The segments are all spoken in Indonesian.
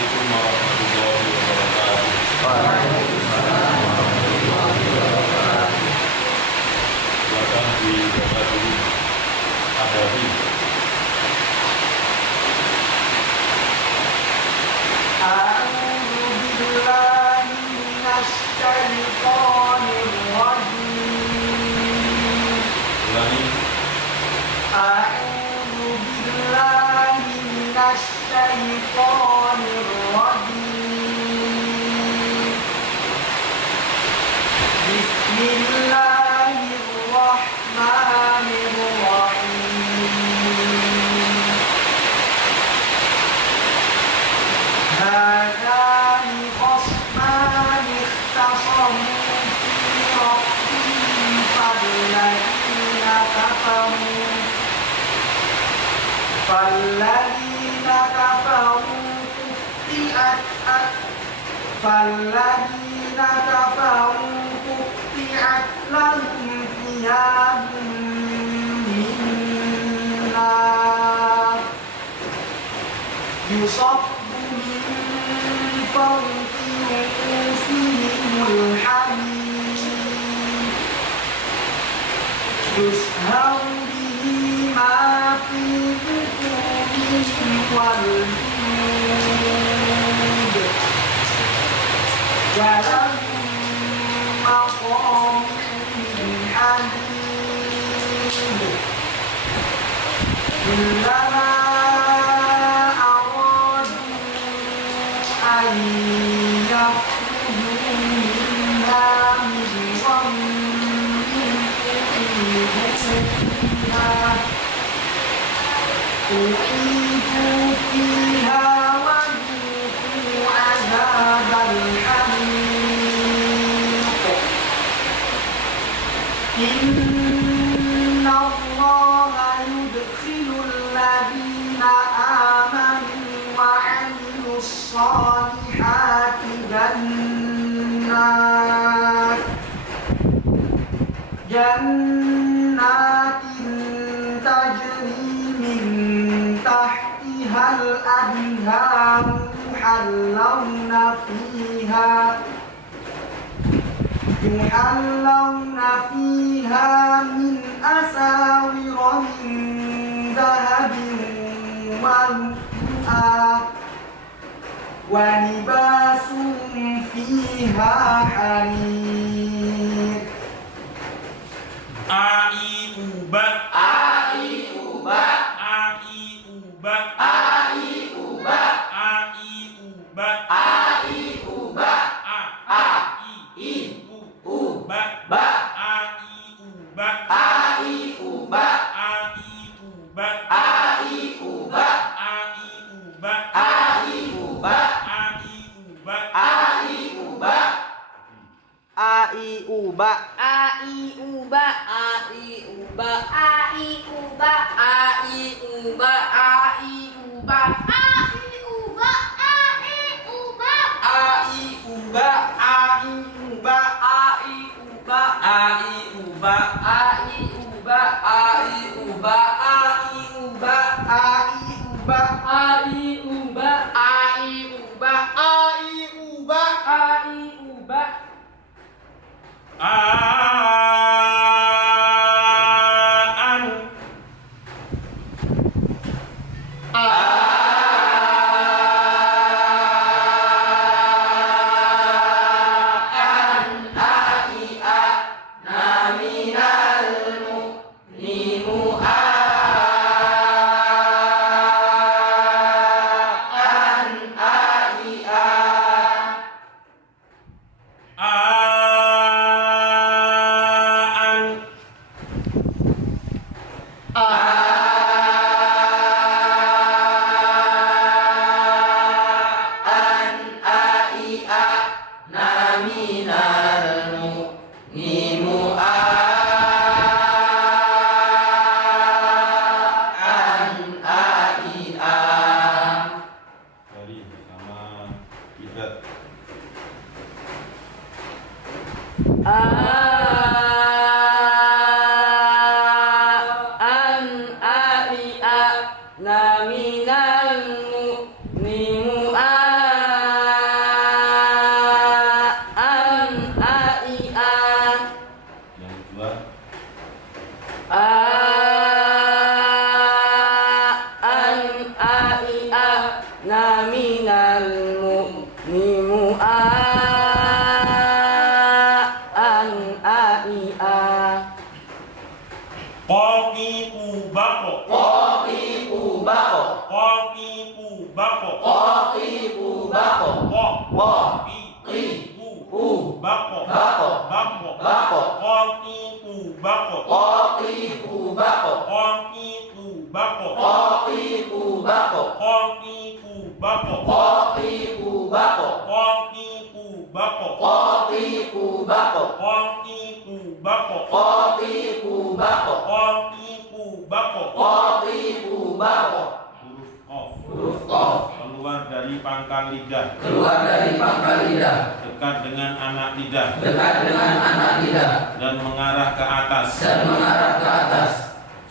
Assalamualaikum warahmatullahi wabarakatuh. Silakan dibaca dulu Adabi. A'udzu billahi minasy syaithanir rajim. Ulangi. A'udzu billahi minasy syaithanir rajim. Bismillahirrahmanirrahim. هذان خصمان اختصموا في ربهم فالذين كفروا قطعت لهم ثياب من نار يصب من فوق رؤوسهم الحميم يسهر به ما في بطونهم والجلود ولهم مقامع من حديد كلما أن يخرجوا منها من غم أعيدوا فيها وذوقوا عذاب الحريق إن الله يدخل الذين آمنوا وعملوا الصالحات جنات تجري من تحتها الأنهار يحلون فيها من أساور من ذهب ولؤلؤا ولباسهم فيها حرير A-I-U-Ba. A-I-U-Ba. A-I-U-Ba. A-I-U-Ba. A-I-U-Ba. A-I-U-Ba. A-I-U-Ba. Ba. A-I-U-Ba. A-I-U-Ba. A-I-U-Ba. A-I-U-Ba. A-I-U-Ba. A-I-U-Ba. A-I-U-Ba. A-I-U-Ba. A-I-U-Ba A-I-U-Ba, A-I-U-Ba, A-I-U-Ba, A-I-U-Ba, A-I-U-Ba, A-I-U-Ba, A-I-U-Ba, A-I-U-Ba A-I-U-Ba, A-I-U-Ba A-I-U-Ba, A-I-U-Ba A-I-U-Ba, A-I-U-Ba A-I-U-Ba, A-I-U-Ba A-I-U-Ba A-I-U-Ba, A-Anu. A a i a na minal mu'mimu a an a i a Qaqiqu baqo. Qaqiqu baqo. Qaqiqu baqo. Qaqiqu baqo. Qaqiqu baqo. Baqo. Baqo. Baqo. Qaqiqu baqo. Qaqiqu baqo. Qaqiqu baqo. Qaqiqu baqo. Qaqiqu baqo. Qaqiqu baqo. Qaqiqu baqo. Qaqiqu baqo. Qaqiqu baqo. Qaqiqu baqo. Qaqiqu baqo. Qaqiqu baqo. Huruf Qaf. Huruf Qaf. Keluar dari pangkal lidah. Keluar dari pangkal lidah. Dekat dengan anak lidah. Dekat dengan anak lidah. Dan mengarah ke atas. Dan mengarah ke atas.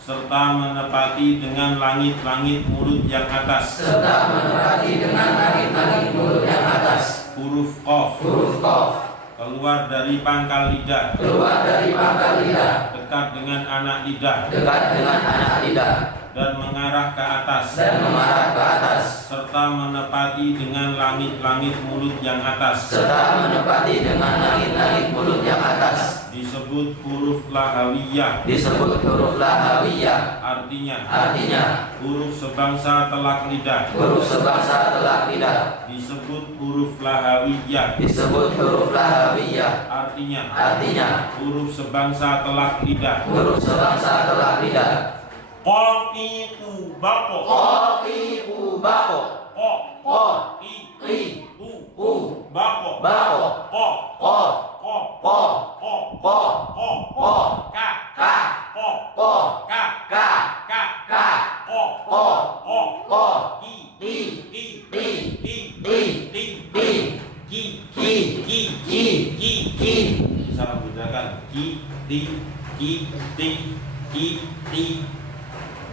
Serta menepati dengan langit-langit mulut yang atas. Serta menepati dengan langit-langit mulut yang atas. Huruf Qaf. Huruf Qaf. Keluar dari pangkal lidah. Keluar dari pangkal lidah. Dekat dengan anak lidah. Dekat dengan anak lidah. Dan mengarah ke atas. Dan mengarah ke atas. Serta menepati dengan langit-langit mulut yang atas. Serta menepati dengan langit-langit mulut yang atas. Disebut huruf lahawiyah. Disebut huruf lahawiyah. Artinya huruf sebangsa telak lidah. Huruf sebangsa telak lidah. Disebut huruf lahawiyah. Disebut huruf lahawiyah. Artinya huruf sebangsa telak lidah. Huruf sebangsa telak lidah. Qaqiqu baqo. Qaqiqu baqo. Qaqiqu baqo. Baqo. Qa. Qa. Qa. Qa. Qa. Qa. Qa. Ka. Ka. Qa. Qa. Ka. Ka. Ka. Ka. Qa. Qa. Qa. Qa. Ki. Ti. Ti. Ti. Ti. Ti. Ti. Ti. Ki. Ki. Ki. Ki. Ki. Ki. Bisa membedakan ki, ti, ki, ti, ki, ti.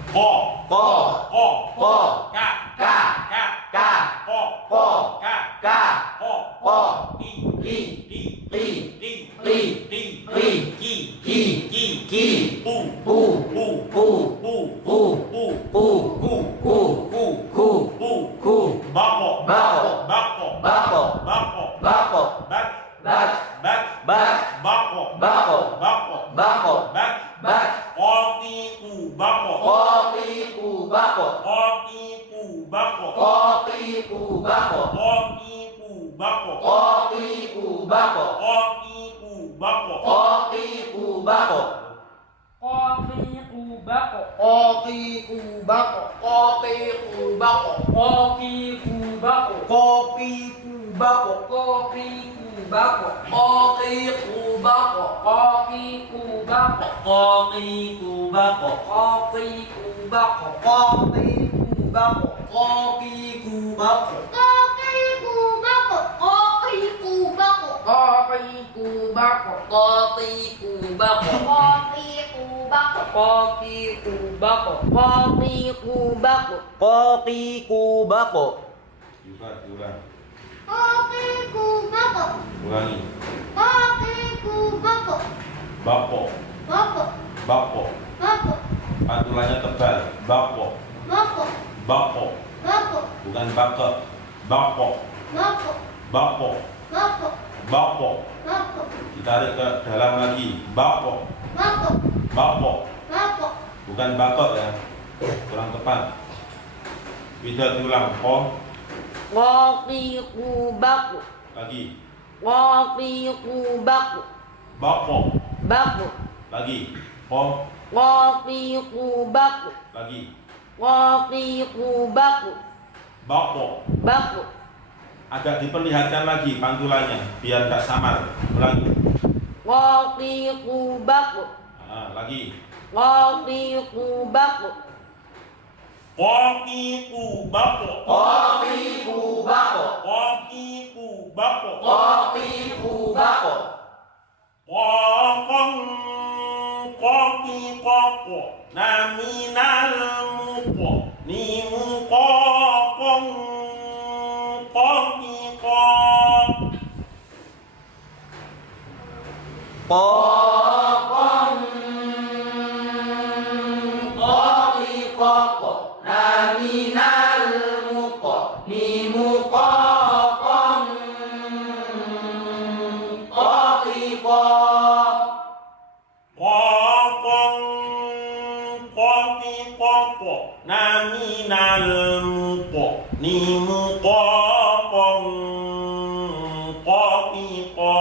Qa. Qa. Qa. Qa. Ka. Ka. Ka. Ka. Qa. Qa. Ka. Ka. Qa. Qa. Ti. Ki. Ti. Ti. Ti. Ti. Ti. Ti. Ki. Ki. Ki. Ki. Pu. Pu. Pu. Pu. Pu. Pu. Pu. Pu. Ku. Ku. Ku. Ku. Ku. Ku. Baqo. Baqo. Baqo. Baqo. Baqo. Baqo. Bak. Bak. Bak. Bak. Baqo. Baqo. Baqo. Baqo. Bak. Bak. Qaqiqu baqo. Qaqiqu baqo. Qaqiqu baqo. Qaqiqu baqo. Qaqiqu baqo. Qaqiqu baqo. Qaqiqu baqo. Qaqiqu baqo. qaqiqu baqo Qaqiqu baqo. Qaqiqu baqo. qaqiqu baqo Qaqiqu baqo. qaqiqu baqo Qaqiqu baqo. qaqiqu baqo Qaqiqu baqo. qaqiqu baqo Qaqiqu baqo. Qaqiqu baqo. Qaqiqu baqo. Qaqiqu baqo. qaqiqu baqo Qaqiqu baqo. Qaqiqu baqo. qaqiqu baqo qaqiqu baqo Qaqiqu baqo. Diulang. Qaqiqu baqo. Ulangi. Qaqiqu baqo. Baqo. Baqo. Baqo. Baqo. Pantulannya tebal. Baqo. Baqo. Baqo. Baqo. Bukan baqo. Baqo. Baqo. Baqo. Baqo. Baqo. Baqo. Ditarik ke dalam lagi. Baqo. Baqo. Baqo. Baqo. Bukan bakot ya. Kurang tepat. Bisa diulang. Ko. qaqiqu baqo Lagi. qaqiqu baqo Baqo. baqo Lagi. Ko. qaqiqu baqo Lagi. qaqiqu baqo Baqo. baqo Agak diperlihatkan lagi pantulannya biar nggak samar. Ulangi. qaqiqu baqo Lagi. qaqiqu baqo Qaqiqu baqo. Qaqiqu baqo. Qaqiqu baqo. Qaqiqu baqo. Qaqan qaqiqaqo naminal muqo nimu qaqan qaqiqaq. Qaqan qaqiqaq naminal nimu qa qon qaqiqa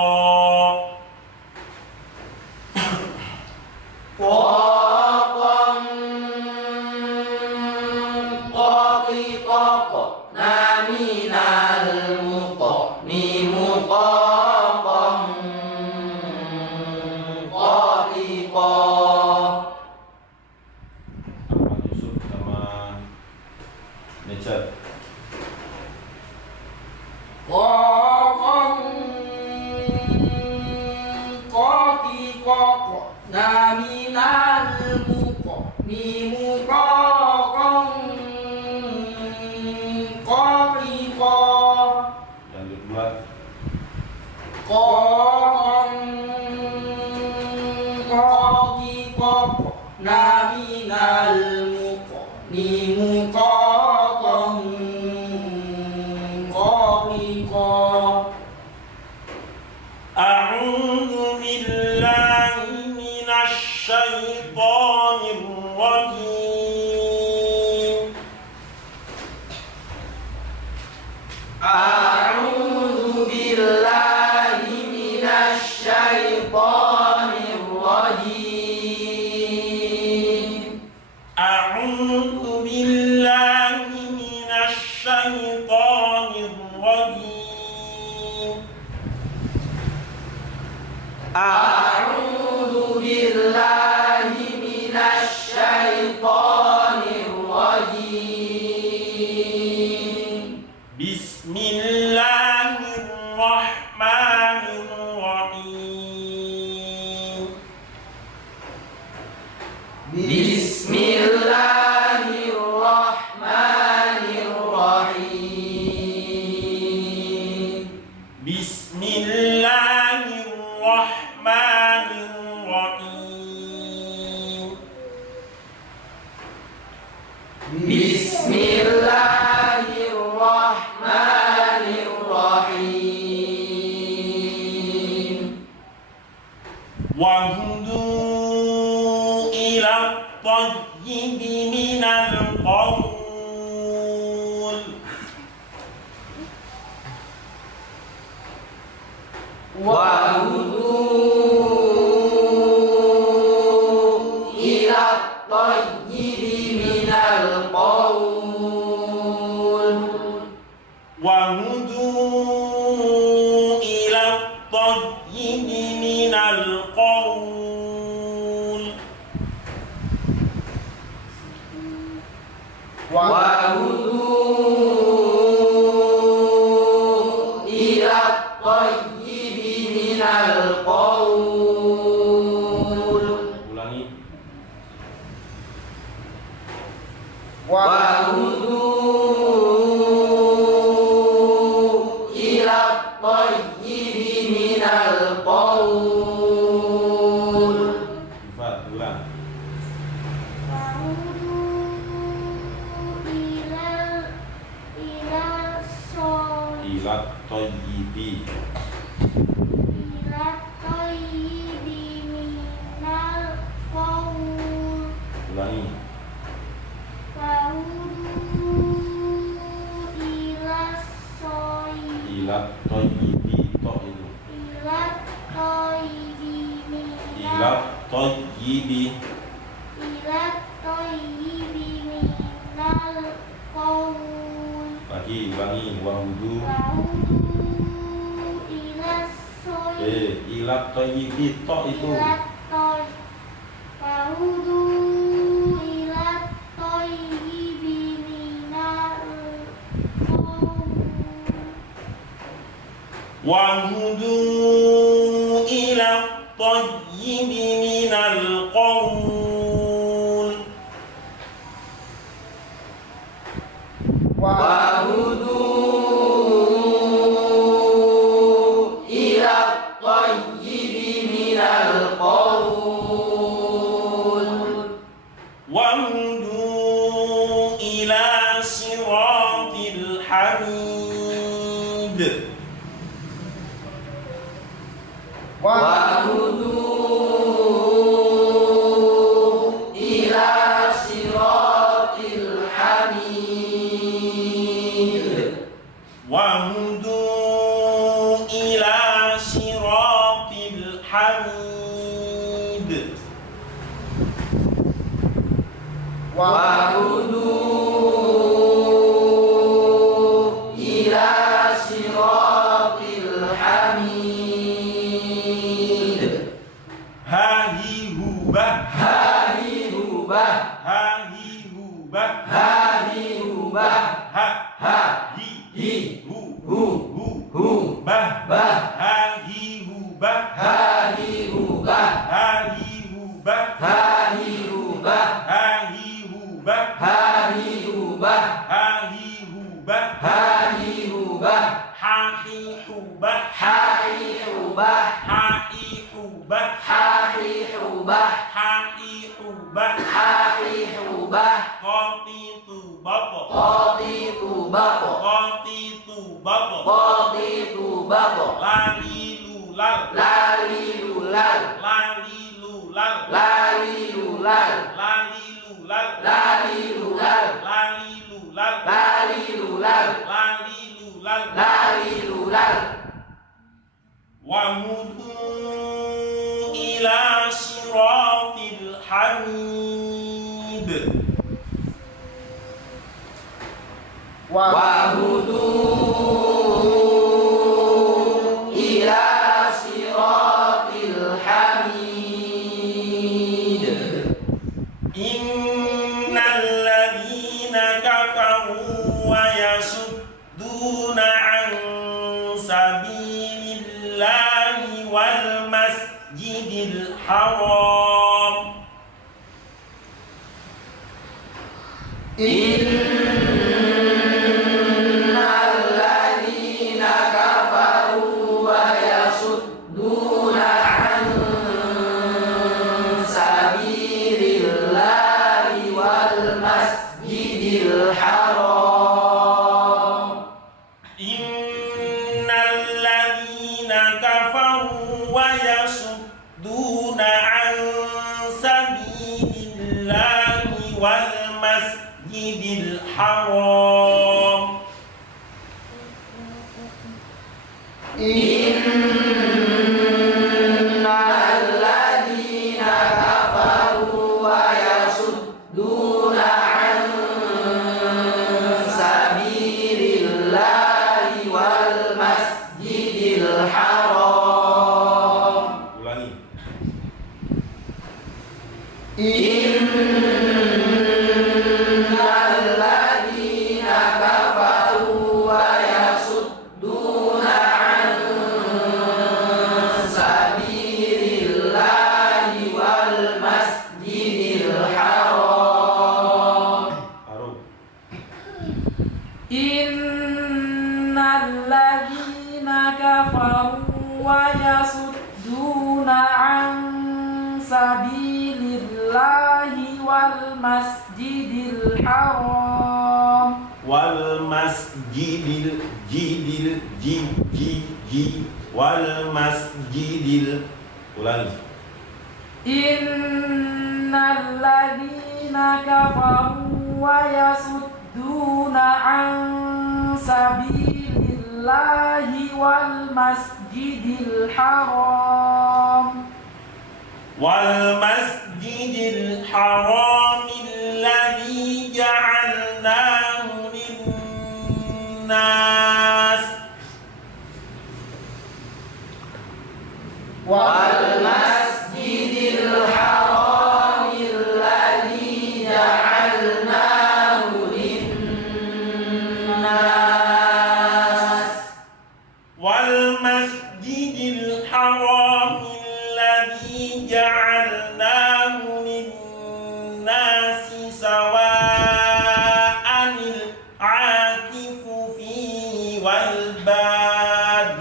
Qaqam qaqiqaq naminal muqa nimu qaqam qaqiqa Ahmad Yusuf sama Necat. Qaqam qaqiqaq naminal muqa nimu qaqam qaqiqa Yang kedua Qaqam qaqiqaq naminal muqa nimu qaqam qaqiqa A'udzu billahi minasy syaithanir rajim. A'udzu billahi minasy syaithanir rajim. A'udzu billahi minasy syaithanir rajim. A'udzu billahi minasy syaithanir rajim. Bismillahirrahmanirrahim. Bismillahirrahmanirrahim. Bismillahirrahmanirrahim. Bismillahirrahmanirrahim. Wahdu ila tayyib minal qaul. Wa hudu ila tayyibi minal qaul. Wahdu ila tayyib minal qaul. Wa hudu ila tayyibi minal qaul. Ulangi. Wa hudu ila tayyibi minal qaul. Sifat ulang. Wa'udu ila soli Ila tayyibi. ila tayyibi minal qaul. Ulangi. Wa'udu ila soli Ila tayyibi to itu. ila tayyibi Ila tayyibi. ila tayyibi minal qaul. Lagi ulangi. Wahdu. Wa'udu ila soli Ila tayyibi to itu. ila toy. Wa'udu ila tayyibi minal qaul. Wahdu ila tayyibi minal qaul. Wa hudu ila tayyibi minal qaul. Wahdu ila siratil hamid. Wa hudu ila siratil hamid. Wahudu ila siratil hamid. Hahihubah. Hahihubah. Hahihubah. Hahihubah. Ha. Ha. Hi. Hu. Hu. Hu. Bah. Bah. Hahihubah. Hahihubah. Hahihubah. Hahihubah. Hahihubah. Hahihubah. Hahihubah. Hahihubah. Hahihubah. Hahihubah. Hahihubah. Hahihubah. Hahihubah. Hahihubah. Qatitubah. Qatitubah. Qatitubah. Qatitubah. Lalilulal. Lalilulal. Lalilulal. Lalilulal. Lalilulal. Lalilulal. Lalilulal. Lalilulal. Lalilulal. Lalilulal. Wahudu ila siratil hamid. Wahudu ila siratil hamid. Innal ladzina kafaru wa yasudduna an sabilillahi wal masjidil haram. Innalladzina kafaru wa yasudduna an sabilillahi wal masjidil haram. Innal ladzina kafaru wa yasudduna an sabilillahi wal masjidil haram. Innalladzina kafaru wa yasudduna an sabilillahi wal masjidil haram. Ulangi. Innalladzina kafaru wa yasudduna an sabilillahi wal masjidil haram. Harum. Innalladzina kafaru wa yasudduna an sabilillahi wal masjidil haram. Wal masjidil jidil wal masjidil. Ulangi. Innalladzina kafaru wa yasudduna an sabilillahi wal masjidil haram. Wal masjidil haram alladhi ja'alnahu lin-nas. Wal masjidil haram alladhi ja'alnahu lin-nas. Wal masjidil haram alladhi ja'alnahu lin-nasi sawa'anil 'akifu fihi wal bad.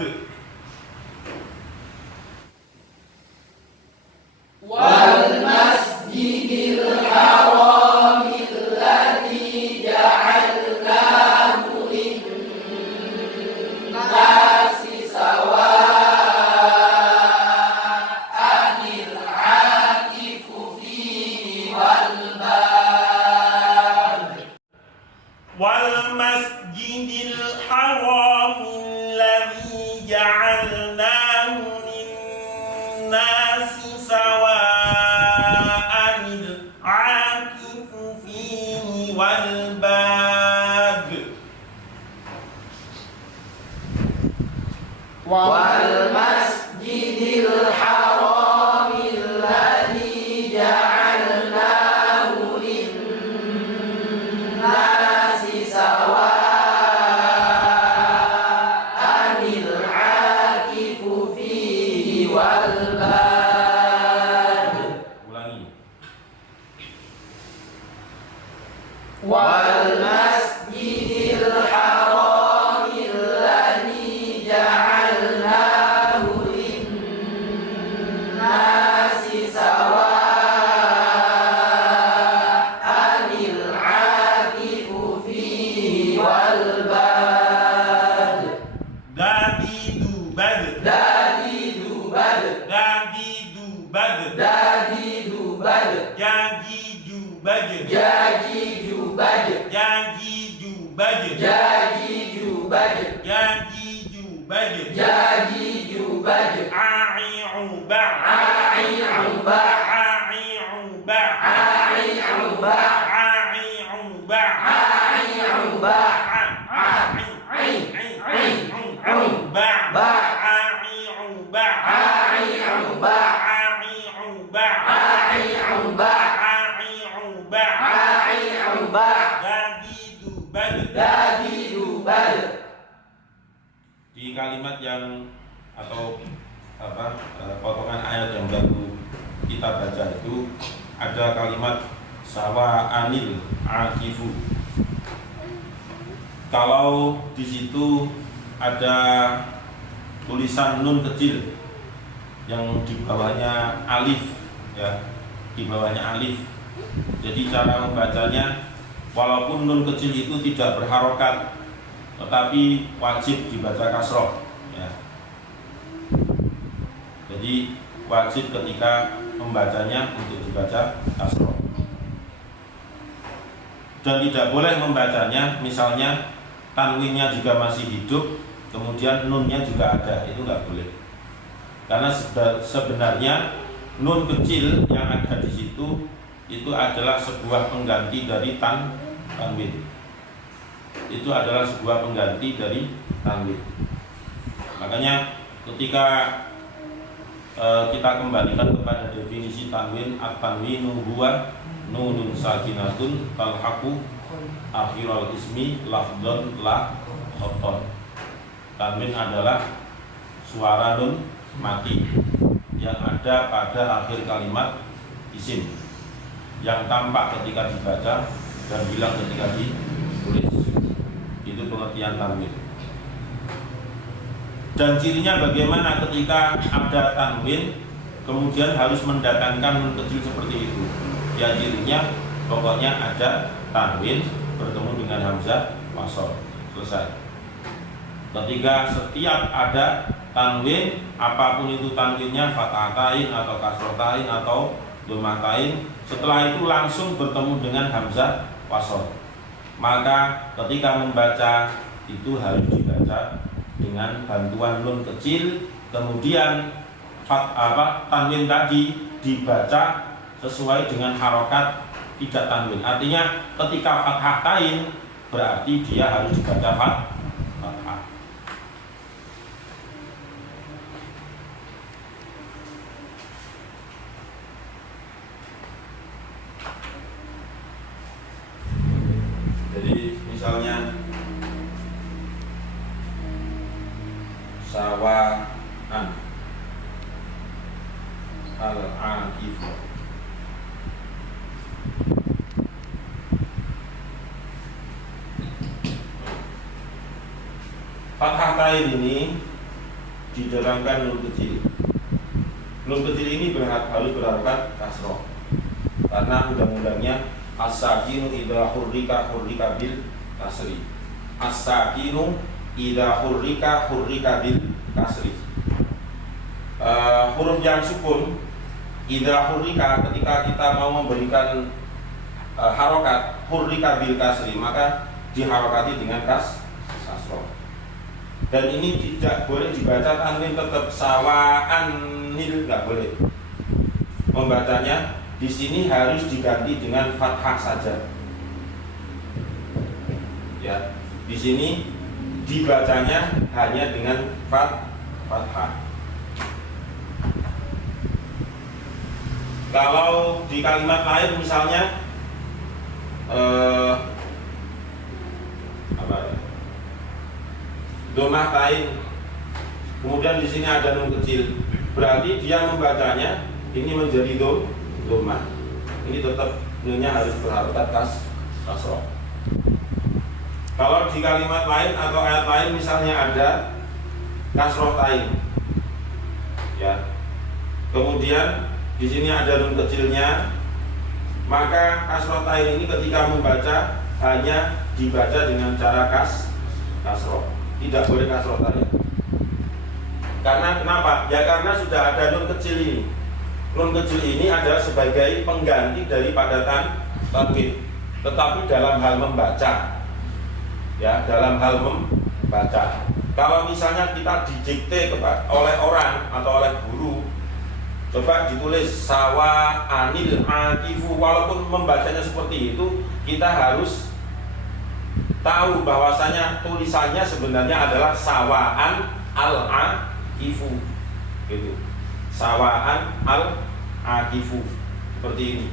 Wal masjidil haram alladhi ja'alnahu lin-nasi sawa'anil 'akifu fihi wal bad. Wal masjidil haram wal masjidil haramil ladzi ja'alnahu lin-nasi sawa'anil 'akifu fihi wal bad. Ulangi. Wal masjidil haramil ladzi ja'alnahu lin-nasi sawa'anil 'akifu fihi wal bad. Dadi dubad. Dadi dubad. Dadi dubad. Dadi dubad. Jadi jubad. Jaji jubad. Jadi jubad. Jaji jubad. Jadi jubad. Jaji jubad. Ai uba. Ai uba. Ai uba. Ai uba. Ai uba. Ai uba. Ba. Ai uba. Ai uba. Ai uba. Dadi dubad. Di kalimat yang atau potongan ayat yang baru kita baca itu ada kalimat sawa anil akifu. Kalau di situ ada tulisan nun kecil yang di bawahnya alif, ya, di bawahnya alif. Jadi cara membacanya, walaupun nun kecil itu tidak berharokat, tetapi wajib dibaca kasroh, ya. Jadi wajib ketika membacanya untuk dibaca kasroh. Dan tidak boleh membacanya, misalnya tanwinnya juga masih hidup, kemudian nunnya juga ada, itu nggak boleh. Karena sebenarnya nun kecil yang ada di situ itu adalah sebuah pengganti dari tanwin. Itu adalah sebuah pengganti dari tanwin. Makanya ketika kita kembalikan kepada definisi tanwin, at-tanwinu huwa nunun sakinatun talhaqu akhiral ismi lafdhan la khatton. Tanwin adalah suara nun mati yang ada pada akhir kalimat isim, yang tampak ketika dibaca dan hilang ketika ditulis. Itu pengertian tanwin. Dan cirinya bagaimana ketika ada tanwin kemudian harus mendatangkan nun kecil seperti itu? Ya, cirinya pokoknya ada tanwin bertemu dengan hamzah wasol, selesai. Ketika setiap ada tanwin, apapun itu tanwinnya, fathatain atau kasrotain atau dhammatain, setelah itu langsung bertemu dengan hamzah wasol. Maka ketika membaca itu harus dibaca dengan bantuan nun kecil, kemudian tanwin tadi dibaca sesuai dengan harokat tidak tanwin. Artinya ketika fathatain berarti dia harus dibaca fathah. Jadi misalnya sawaan al-akif, fathah tain ini diderangkan nun kecil. Nun kecil ini harus berharokat kasroh karena undang-undangnya as-sakinu idza hurrika bil kasri. As-sakinu idza hurrika bil kasri. Huruf yang sukun idza hurrika, ketika kita mau memberikan harokat hurrika bil kasri, maka diharokati dengan kasroh. Dan ini tidak boleh dibaca tanwin, tetap sawaan nil, nggak boleh. Membacanya di sini harus diganti dengan fathah saja. Ya, di sini dibacanya hanya dengan fathah. Kalau di kalimat lain misalnya apa ya? Domah tain. Kemudian di sini ada nun kecil. Berarti dia membacanya ini menjadi domah. Ini tetap nunnya harus berharokat kasroh. Kalau di kalimat lain atau ayat lain misalnya ada kasroh tain, ya. Kemudian di sini ada nun kecilnya, maka kasroh tain ini ketika membaca hanya dibaca dengan cara kasroh, tidak boleh kasroh tain. Karena kenapa? Ya karena sudah ada nun kecil ini. Nun kecil ini adalah sebagai pengganti daripada tanwin, tetapi dalam hal membaca, ya dalam hal membaca. Kalau misalnya kita didikte oleh orang atau oleh guru, coba ditulis sawa anil akifu, walaupun membacanya seperti itu, kita harus tahu bahwasanya tulisannya sebenarnya adalah sawaan al akifu, gitu. Sawaan al akifu seperti ini.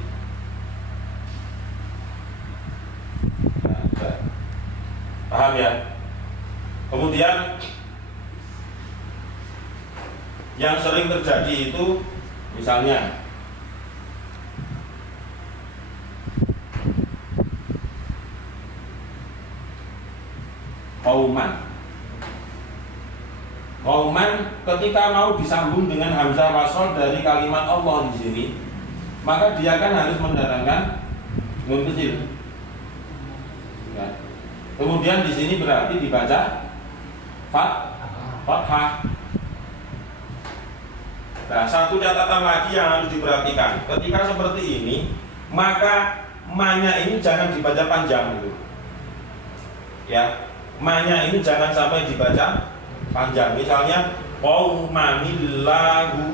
Nah, paham ya? Kemudian yang sering terjadi itu misalnya qauman ketika mau disambung dengan hamzah wasol dari kalimat Allah di sini, maka dia kan harus mendatangkan nun kecil. Ya. Kemudian di sini berarti dibaca fathah. Nah, satu catatan lagi yang harus diperhatikan, ketika seperti ini, maka ma-nya ini jangan dibaca panjang gitu. Ya, ma-nya ini jangan sampai dibaca panjang. Misalnya qaumanillahu,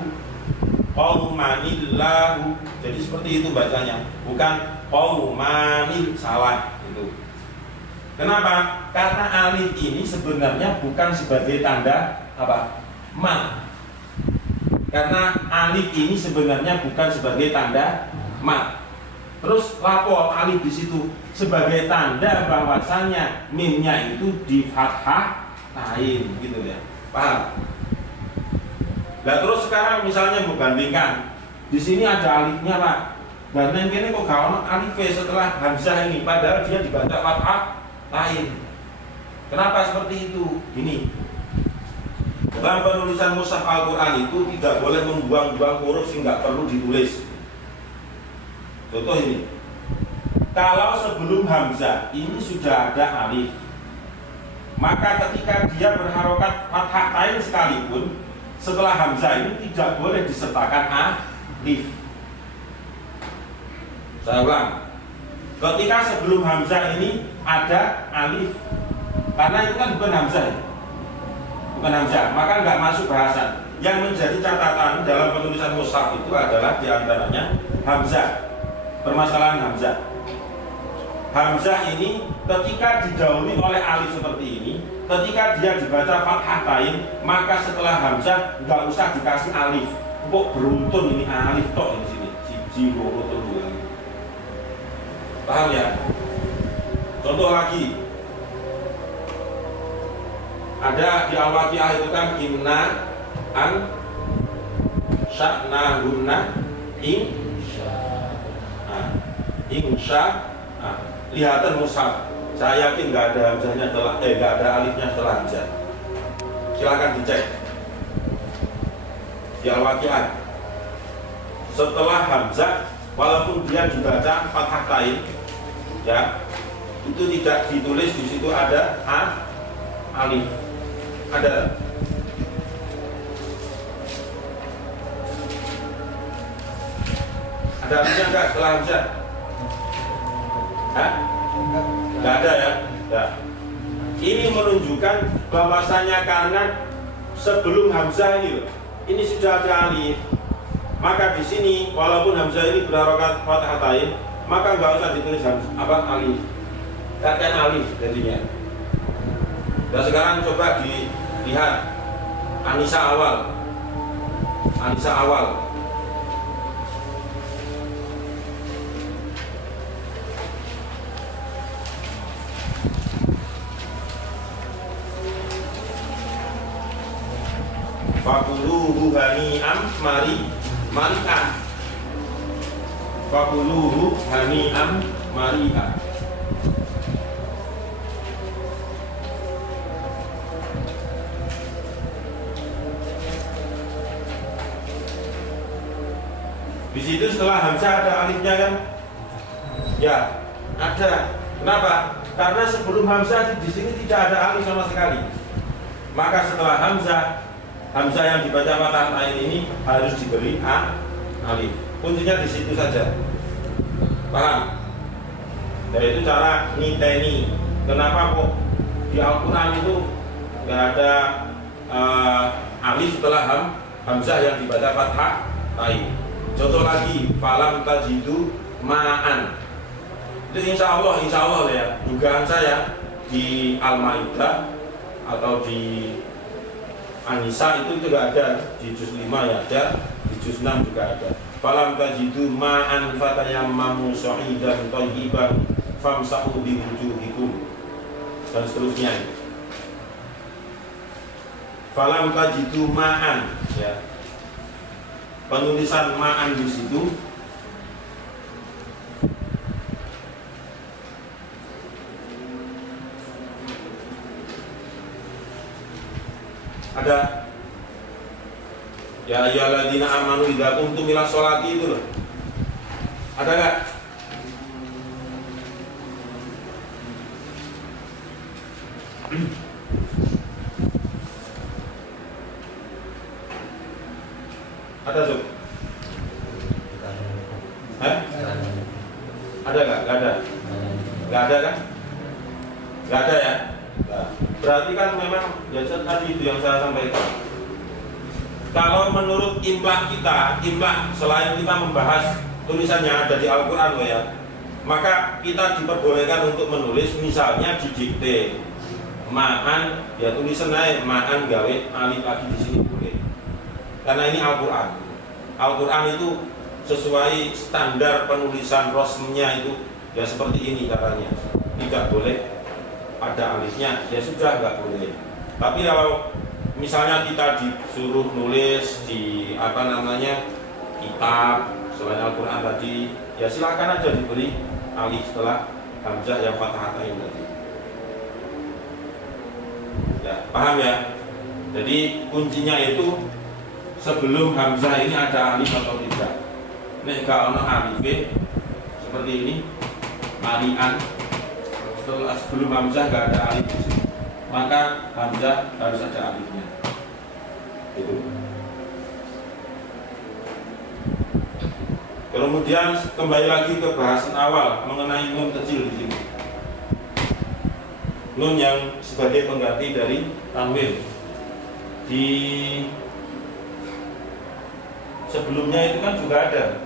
jadi seperti itu bacanya, bukan qaumanil, salah gitu. Kenapa? Karena alif ini sebenarnya bukan sebagai tanda apa? Mat. Karena alif ini sebenarnya bukan sebagai tanda mat. Terus lapor alif di situ sebagai tanda bahwasanya mimnya itu di fathah tain, gitu ya. Paham? Nah terus sekarang misalnya membandingkan, di sini ada alifnya Pak. Dan yang ini kok gak ono alif setelah hamzah ini, padahal dia dibaca fathah tain. Kenapa seperti itu? Gini. Dalam penulisan mushaf Al-Quran itu tidak boleh membuang-buang huruf yang nggak perlu ditulis. Contoh ini, kalau sebelum hamzah ini sudah ada alif, maka ketika dia berharokat fathah tain sekalipun, setelah hamzah ini tidak boleh disertakan alif. Saya ulang, ketika sebelum hamzah ini ada alif, karena itu kan bukan hamzah ya? Bukan hamzah, maka nggak masuk bahasan. Yang menjadi catatan dalam penulisan mushaf itu adalah diantaranya hamzah, permasalahan hamzah. Hamzah ini ketika didahului oleh alif seperti ini, ketika dia dibaca fathah tain, maka setelah hamzah nggak usah dikasih alif. Kok beruntun ini alif tok di sini, siji loro telu. Paham ya? Contoh lagi. Ada di Al-Waqiah itu kan inna an sya'nahunna insya. Lihatan mushaf, saya yakin nggak ada hamzahnya setelah nggak ada alifnya setelah hamzah. Silakan dicek di Al-Waqiah. Setelah hamzah, walaupun dia dibaca fathah tain, ya itu tidak ditulis di situ ada alif. Ada alifnya enggak setelah hamzah? Enggak ada ya? Enggak. Ini menunjukkan bahwasanya karena sebelum hamzah ini sudah ada alif, maka di sini walaupun hamzah ini berharokat fathah tain, maka enggak usah ditulis alif. Katakan alif jadinya. Dan sekarang coba dilihat Anisa awal. Anisa awal. Fakuluhu hani'am mari'an. Fakuluhu hani'am mari'an. Di situ setelah hamzah ada alifnya kan? Ya, ada. Kenapa? Karena sebelum hamzah di sini tidak ada alif sama sekali. Maka setelah hamzah yang dibaca fathah ain ini harus diberi alif. Kuncinya di situ saja. Paham? Yaitu cara niteni. Kenapa kok di Al-Quran itu nggak ada alif setelah hamzah yang dibaca fathah ain? Contoh lagi, falam tajidu ma'an. Itu insya Allah ya, dugaan saya di Al-Maidah atau di An-Nisa itu juga ada, di juz 5 ya ada, di juz 6 juga ada. Falam tajidu ma'an fatayammamu shahidan thayyiban famsahu biwujuhikum dan seterusnya. Falam tajidu ma'an ya. Penulisan ma'an di situ ada ya ayyuhalladzina amanu idza qumtum ila sholati itu loh. Ada enggak? Ada Sob? Ada nggak? Nggak ada. Nggak ada kan? Nggak ada ya. Nah, berarti kan memang ya tadi itu yang saya sampaikan. Kalau menurut imla kita, selain kita membahas tulisan yang ada di Al-Quran loh ya, maka kita diperbolehkan untuk menulis misalnya di dikte ma'an, ya tulisan naik ma'an gawe alif lagi di sini boleh. Karena ini Al-Quran. Al-Quran itu sesuai standar penulisan rosmnya itu ya seperti ini caranya. Tidak boleh ada alifnya, ya sudah nggak boleh. Tapi kalau misalnya kita disuruh nulis di kitab selain Al-Quran tadi, ya silakan aja diberi alif setelah hamzah yang fathatain tadi. Ya, paham ya? Jadi kuncinya itu sebelum hamzah ini ada alif atau tidak. Nek kalau ada alif seperti ini, mari'an. Setelah sebelum hamzah nggak ada alif di sini, maka hamzah harus ada alifnya. Itu. Kemudian kembali lagi ke bahasan awal mengenai nun kecil di sini. Nun yang sebagai pengganti dari tanwin. Di sebelumnya itu kan juga ada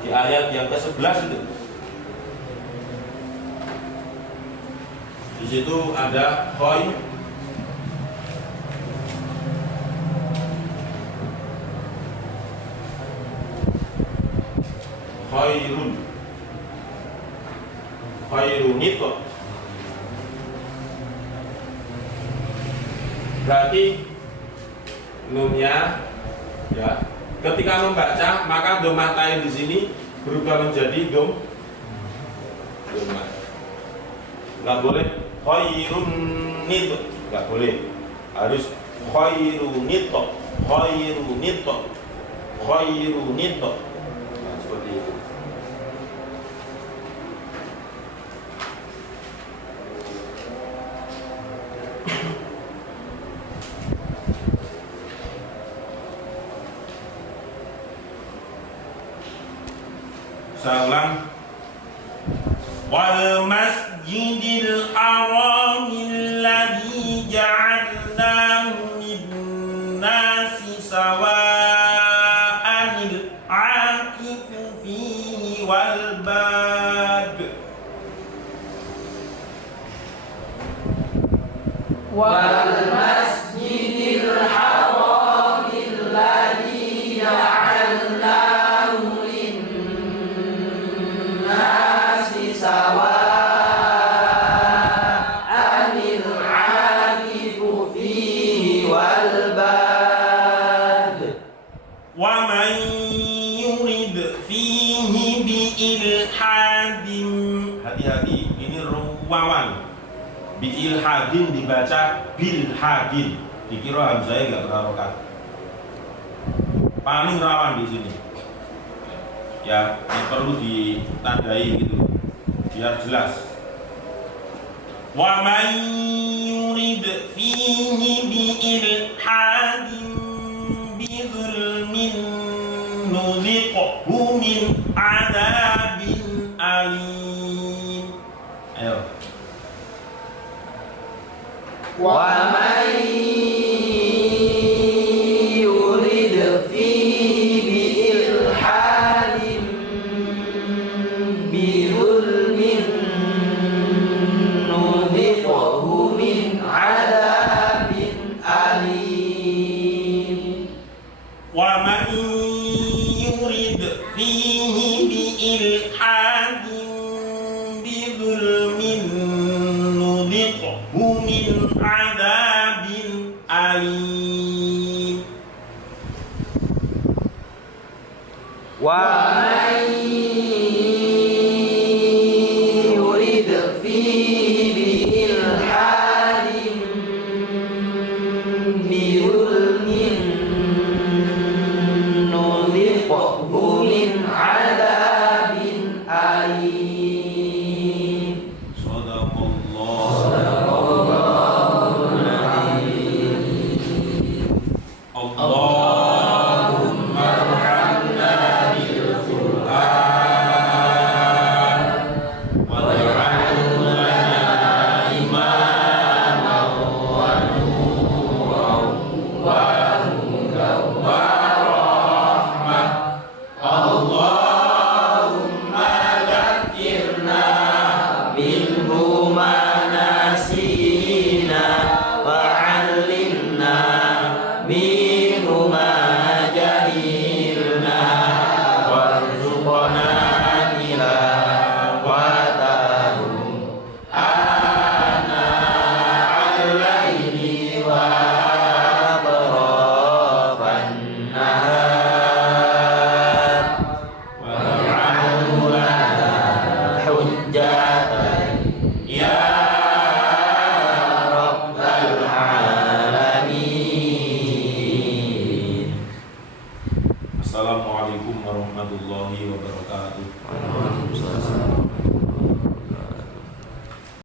di ayat yang ke-11 itu. Di situ ada khairun itu berarti nunnya ya ketika membaca maka dhammah tain di sini berubah menjadi dhammah. Nggak boleh khairun itu, nggak boleh, harus khairun itu. Nah, seperti itu. Saya ulang. Wal masjidil haramil ladzi ja'alnahu lin-nasi sawa'anil 'am والمسجد الحرام الذي جعلناه للناس سواء العاكف فيه والباد ومن يرد فيه بإلحاد, hati-hati ini wawan, biilhadin dibaca bilhadin, dikira hamzahnya nggak berharokat, paling rawan di sini ya, ini perlu ditandai gitu biar jelas. Wa man yurid fihi biilhadin bidzulmin nuziqhu min adzabin alim. Ayo. ومن يرد فيه بإلحاد بظلم نذقه من عذاب أليم ومن يرد فيه بإلحاد بظلم نذقه من عذاب أليم. ومن